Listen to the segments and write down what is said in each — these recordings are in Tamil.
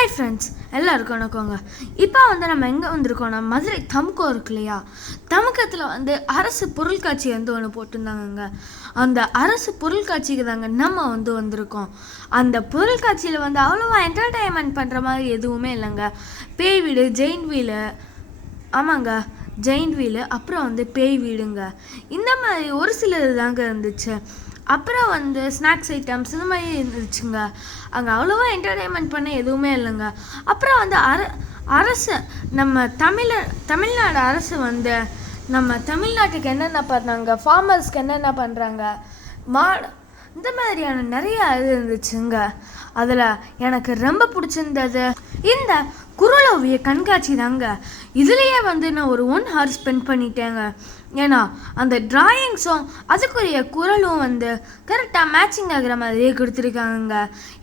ஹாய் ஃப்ரெண்ட்ஸ் எல்லாருக்கும் வணக்கங்க. இப்போ வந்து நம்ம எங்கே வந்திருக்கோம்னா மதுரை தமுக்கம் இருக்கு இல்லையா? தமுக்கத்தில் வந்து அரசு பொருட்காட்சி வந்து ஒன்று போட்டிருந்தாங்கங்க. அந்த அரசு பொருட்காட்சிக்கு தாங்க நம்ம வந்து வந்திருக்கோம். அந்த பொருட்காட்சியில் வந்து அவ்வளோவா என்டர்டைன்மெண்ட் பண்ணுற மாதிரி எதுவுமே இல்லைங்க. பேய் வீடு ஜெயின் வீலு ஆமாங்க ஜெயின் வீலு அப்புறம் வந்து பேய் வீடுங்க. இந்த மாதிரி ஒரு சிலது தாங்க இருந்துச்சு. அப்புறம் வந்து ஸ்நாக்ஸ் ஐட்டம்ஸ் இந்த மாதிரி இருந்துச்சுங்க. அங்கே அவ்வளோவா என்டர்டைன்மெண்ட் பண்ண எதுவுமே இல்லைங்க. அப்புறம் வந்து அர அரசு நம்ம தமிழ தமிழ்நாடு அரசு வந்து நம்ம தமிழ்நாட்டுக்கு என்னென்ன பண்ணாங்க? ஃபார்மர்ஸ்க்கு என்னென்ன பண்ணுறாங்க மா இந்த மாதிரியான நிறைய இது இருந்துச்சுங்க. அதில் எனக்கு ரொம்ப பிடிச்சிருந்தது. இந்த குரலோவிய கண்காட்சி தாங்க. இதுலேயே வந்து நான் ஒரு ஒன் ஹவர் ஸ்பெண்ட் பண்ணிட்டேங்க. ஏன்னா அந்த டிராயிங்ஸும் அதுக்குரிய குரலும் வந்து கரெக்டாக மேட்சிங் ஆகிற மாதிரியே கொடுத்துருக்காங்கங்க.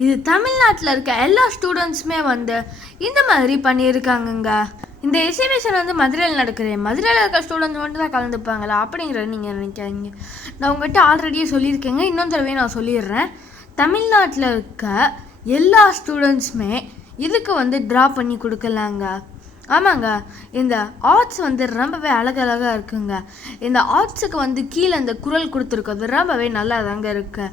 இது தமிழ்நாட்டில் இருக்க எல்லா ஸ்டூடெண்ட்ஸுமே வந்து இந்த மாதிரி பண்ணியிருக்காங்கங்க. இந்த எக்ஸிபிஷன் வந்து மதுரையில் நடக்கிறேன் மதுரையில் இருக்க ஸ்டூடெண்ட்ஸ் மட்டும் தான் கலந்துப்பாங்களா? அப்படிங்கிறத நீங்கள் நினைக்காதீங்க. நான் உங்கள்கிட்ட ஆல்ரெடியே சொல்லியிருக்கேங்க. இன்னொரு தடவை நான் சொல்லிடுறேன். தமிழ்நாட்டில் இருக்க எல்லா ஸ்டூடெண்ட்ஸுமே இதுக்கு வந்து ட்ரா பண்ணி கொடுக்கலாங்க? ஆமாங்க. இந்த ஆர்ட்ஸ் வந்து ரொம்பவே அழகழகாக இருக்குங்க. இந்த ஆர்ட்ஸுக்கு வந்து கீழே இந்த குரல் கொடுத்துருக்கறது ரொம்பவே நல்லா தாங்க இருக்கு.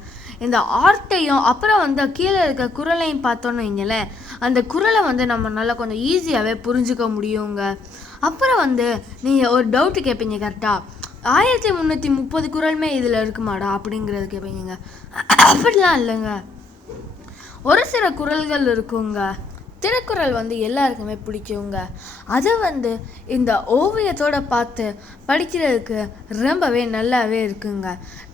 இந்த ஆர்ட்டையும் அப்புறம் வந்து கீழே இருக்க குரலையும் பார்த்தோன்னு வைங்களேன் அந்த குரலை வந்து நம்ம நல்லா கொஞ்சம் ஈஸியாகவே புரிஞ்சுக்க முடியுங்க. அப்புறம் வந்து நீங்கள் ஒரு டவுட்டு கேட்பீங்க கரெக்டாக ஆயிரத்தி முந்நூற்றி முப்பது குரலுமே இதில் இருக்குமாடா அப்படிங்கிறது கேட்பீங்க அப்படிலாம் இல்லைங்க. ஒரு சில குரல்கள் இருக்குங்க. திருக்குறள் வந்து எல்லாருக்குமே பிடிக்குங்க. அதை வந்து இந்த ஓவியத்தோட பார்த்து படிக்கிறதுக்கு ரொம்பவே நல்லாவே இருக்குங்க.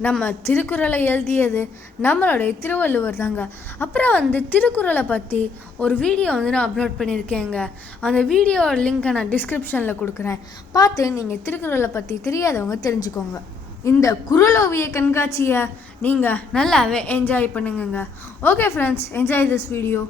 நம்ம திருக்குறளை எழுதியது நம்மளுடைய திருவள்ளுவர் தாங்க. அப்புறம் வந்து திருக்குறளை பற்றி ஒரு வீடியோ வந்து நான் அப்லோட் பண்ணியிருக்கேங்க. அந்த வீடியோட லிங்க்கை நான் டிஸ்கிரிப்ஷனில் கொடுக்குறேன். பார்த்து நீங்கள் திருக்குறளை பற்றி தெரியாதவங்க தெரிஞ்சுக்கோங்க. இந்த குரலோவிய கண்காட்சியை நீங்கள் நல்லாவே enjoy பண்ணுங்கங்க. Okay friends enjoy this video